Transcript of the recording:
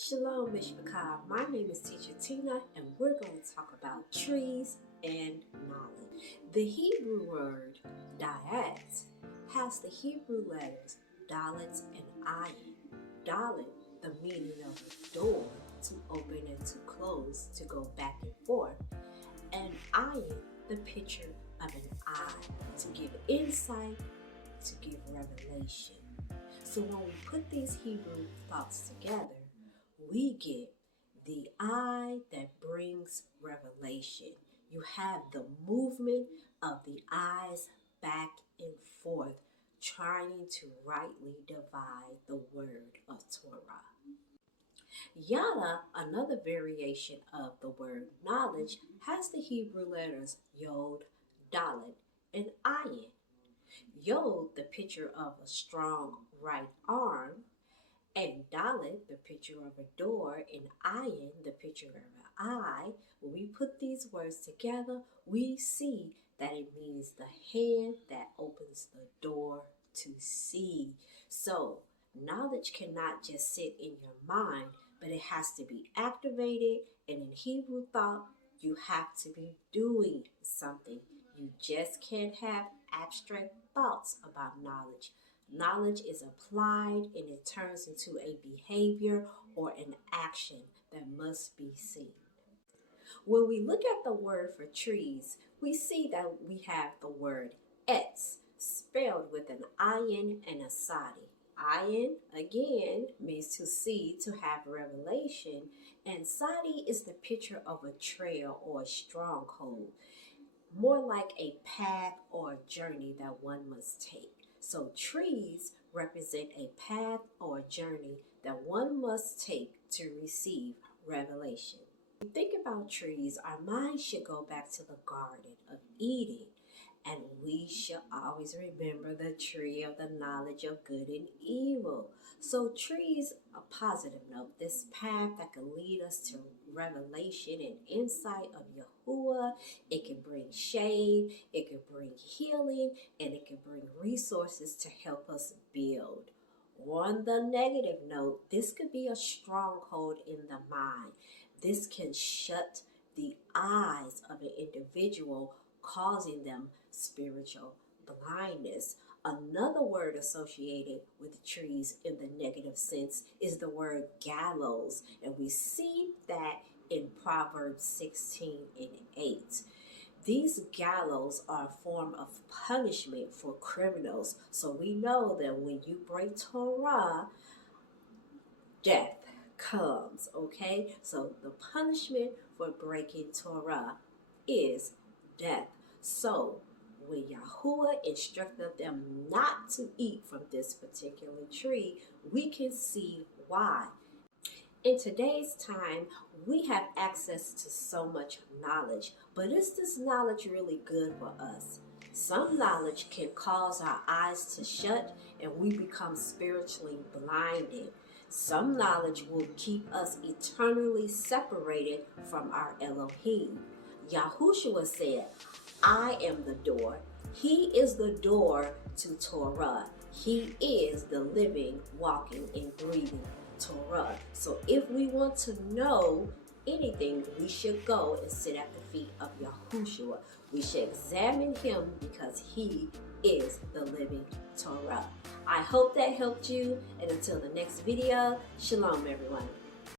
Shalom, Mishpachah. My name is Teacher Tina, and we're going to talk about trees and knowledge. The Hebrew word dalet has the Hebrew letters dalet and ayin. Dalet, the meaning of the door, to open and to close, to go back and forth, and ayin, the picture of an eye, to give insight, to give revelation. So when we put these Hebrew thoughts together, we get the eye that brings revelation. You have the movement of the eyes back and forth, trying to rightly divide the word of Torah. Yada, another variation of the word knowledge, has the Hebrew letters Yod, Dalet, and Ayin. Yod, the picture of a strong right arm, and Dalet, the picture of a door, and Ayin, the picture of an eye. When we put these words together, we see that it means the hand that opens the door to see. So, knowledge cannot just sit in your mind, but it has to be activated, and in Hebrew thought, you have to be doing something. You just can't have abstract thoughts about knowledge. Knowledge is applied and it turns into a behavior or an action that must be seen. When we look at the word for trees, we see that we have the word etz, spelled with an ayin and a sadi. Ayin, again, means to see, to have revelation, and sadi is the picture of a trail or a stronghold, more like a path or a journey that one must take. So trees represent a path or a journey that one must take to receive revelation. When we think about trees, our mind should go back to the Garden of Eden, and we should always remember the tree of the knowledge of good and evil. So trees, a positive note, this path that can lead us to revelation and insight of Yahuwah. It can bring shade, it can bring healing, and it can bring resources to help us build. On the negative note, this could be a stronghold in the mind. This can shut the eyes of an individual, causing them spiritual blindness. Another word associated with trees in the negative sense is the word gallows, and we see that in Proverbs 16 and 8. These gallows are a form of punishment for criminals. So we know that when you break Torah, death comes, okay? So the punishment for breaking Torah is death. So when Yahuwah instructed them not to eat from this particular tree, we can see why. In today's time, we have access to so much knowledge, but is this knowledge really good for us? Some knowledge can cause our eyes to shut and we become spiritually blinded. Some knowledge will keep us eternally separated from our Elohim. Yahushua said, I am the door. He is the door to Torah. He is the living, walking, and breathing Torah. So if we want to know anything, we should go and sit at the feet of Yahushua. We should examine him because he is the living Torah. I hope that helped you, and until the next video, Shalom everyone.